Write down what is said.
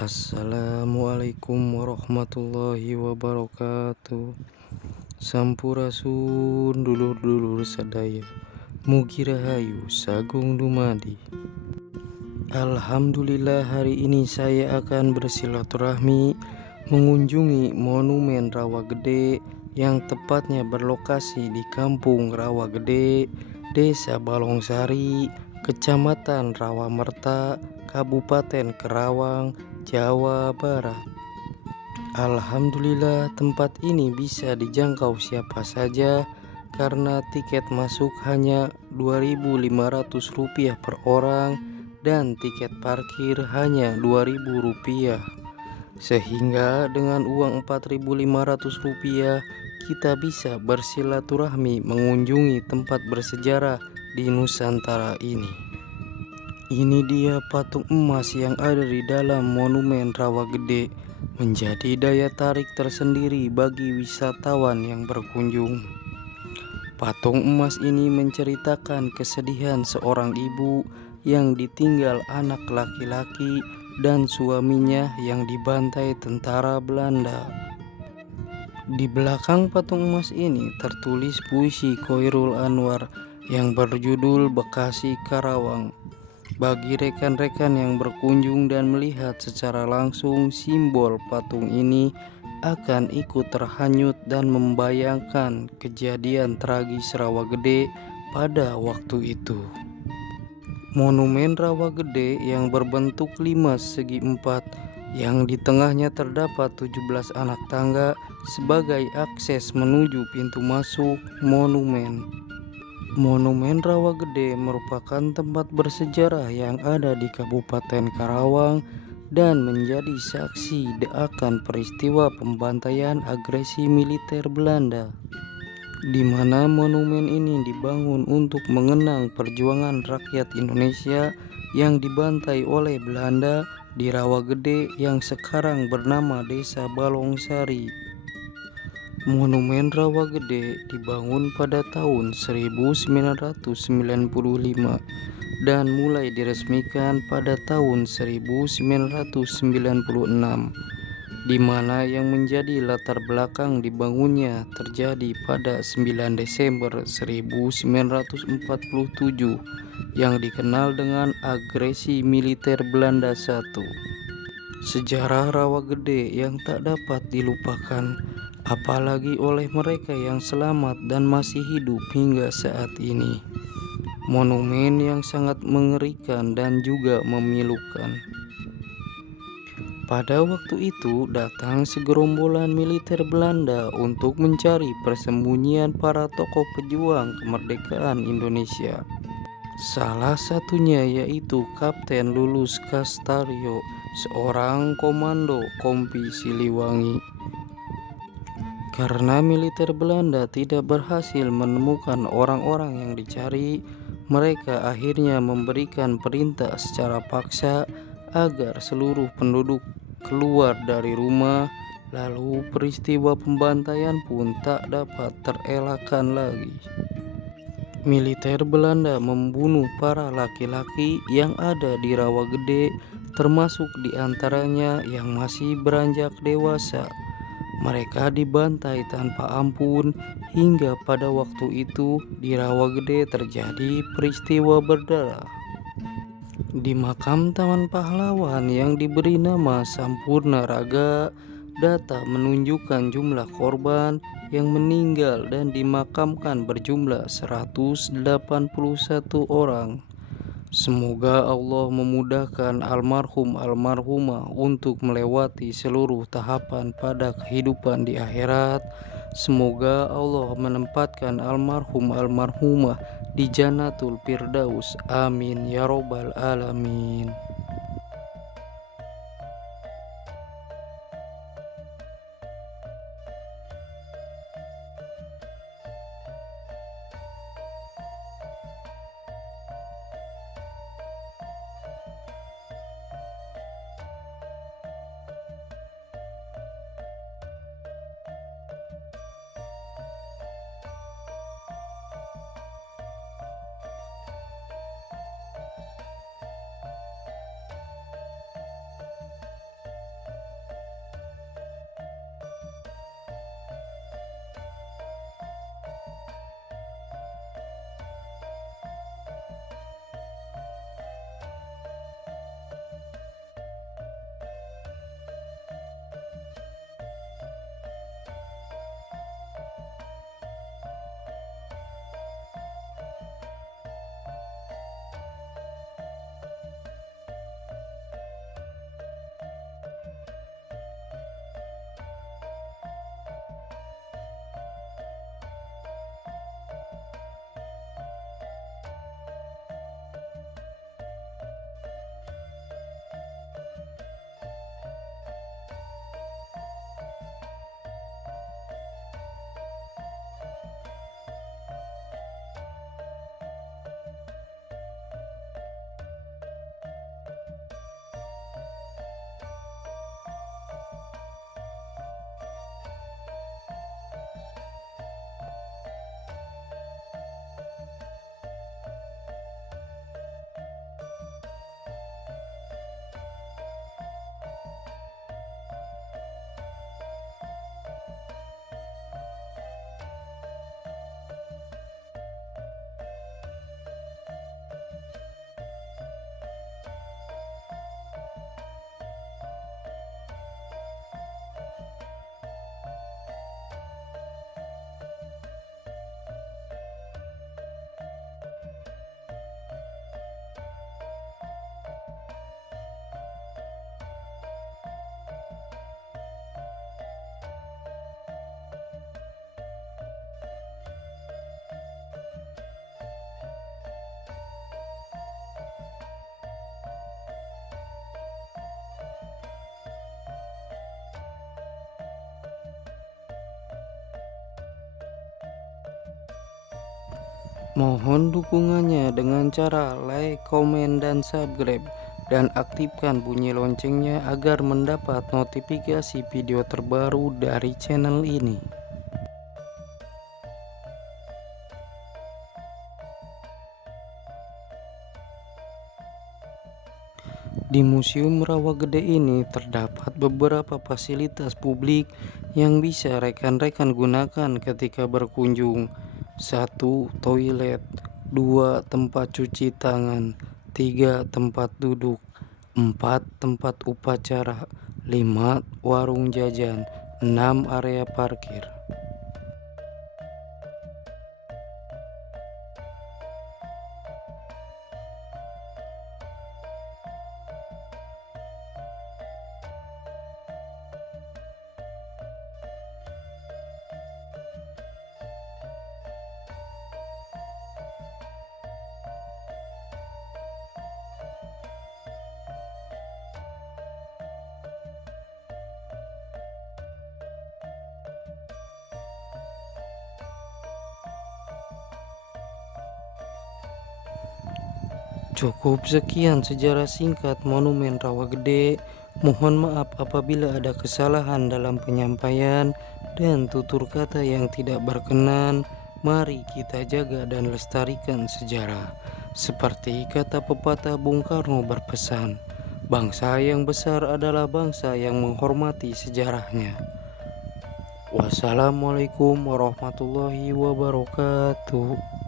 Assalamualaikum warahmatullahi wabarakatuh. Sampurasun dulur-dulur sadaya, mugi rahayu sagung dumadi. Alhamdulillah, hari ini saya akan bersilaturahmi mengunjungi Monumen Rawa Gede yang tepatnya berlokasi di Kampung Rawa Gede, Desa Balongsari, Kecamatan Rawamerta, Kabupaten Kerawang, Jawa Barat. Alhamdulillah, tempat ini bisa dijangkau siapa saja karena tiket masuk hanya Rp2.500 per orang dan tiket parkir hanya Rp2.000. Sehingga dengan uang Rp4.500 kita bisa bersilaturahmi mengunjungi tempat bersejarah di Nusantara ini. Ini dia patung emas yang ada di dalam Monumen Rawa Gede, menjadi daya tarik tersendiri bagi wisatawan yang berkunjung. Patung emas ini menceritakan kesedihan seorang ibu yang ditinggal anak laki-laki dan suaminya yang dibantai tentara Belanda. Di belakang patung emas ini tertulis puisi Khoirul Anwar yang berjudul Bekasi Karawang. Bagi rekan-rekan yang berkunjung dan melihat secara langsung simbol patung ini akan ikut terhanyut dan membayangkan kejadian tragis Rawa Gede pada waktu itu. Monumen Rawa Gede yang berbentuk 5x4 yang di tengahnya terdapat 17 anak tangga sebagai akses menuju pintu masuk monumen. Monumen Rawa Gede merupakan tempat bersejarah yang ada di Kabupaten Karawang dan menjadi saksi akan peristiwa pembantaian agresi militer Belanda, di mana monumen ini dibangun untuk mengenang perjuangan rakyat Indonesia yang dibantai oleh Belanda di Rawa Gede yang sekarang bernama Desa Balongsari. Monumen Rawa Gede dibangun pada tahun 1995 dan mulai diresmikan pada tahun 1996, di mana yang menjadi latar belakang dibangunnya terjadi pada 9 Desember 1947 yang dikenal dengan agresi militer Belanda I. Sejarah Rawa Gede yang tak dapat dilupakan, apalagi oleh mereka yang selamat dan masih hidup hingga saat ini. Monumen yang sangat mengerikan dan juga memilukan. Pada waktu itu datang segerombolan militer Belanda untuk mencari persembunyian para tokoh pejuang kemerdekaan Indonesia. Salah satunya yaitu Kapten Lulus Kastario, seorang komando Kompi Siliwangi. Karena militer Belanda tidak berhasil menemukan orang-orang yang dicari, mereka akhirnya memberikan perintah secara paksa agar seluruh penduduk keluar dari rumah. Lalu peristiwa pembantaian pun tak dapat terelakkan lagi. Militer Belanda membunuh para laki-laki yang ada di Rawa Gede, termasuk diantaranya yang masih beranjak dewasa. Mereka dibantai tanpa ampun hingga pada waktu itu di Rawa Gede terjadi peristiwa berdarah. Di makam Taman Pahlawan yang diberi nama Sampurna Raga, data menunjukkan jumlah korban yang meninggal dan dimakamkan berjumlah 181 orang. Semoga Allah memudahkan almarhum almarhumah untuk melewati seluruh tahapan pada kehidupan di akhirat. Semoga Allah menempatkan almarhum almarhumah di Jannatul Firdaus. Amin ya robbal alamin. Mohon dukungannya dengan cara like, komen, dan subscribe, dan aktifkan bunyi loncengnya agar mendapat notifikasi video terbaru dari channel ini. Di Museum Rawagede ini terdapat beberapa fasilitas publik yang bisa rekan-rekan gunakan ketika berkunjung. 1. Toilet. 2. Tempat cuci tangan. 3. Tempat duduk. 4. Tempat upacara. 5. Warung jajan. 6. Area parkir. Cukup sekian sejarah singkat Monumen Rawagede. Mohon maaf apabila ada kesalahan dalam penyampaian dan tutur kata yang tidak berkenan. Mari kita jaga dan lestarikan sejarah. Seperti kata pepatah Bung Karno berpesan, bangsa yang besar adalah bangsa yang menghormati sejarahnya. Wassalamualaikum warahmatullahi wabarakatuh.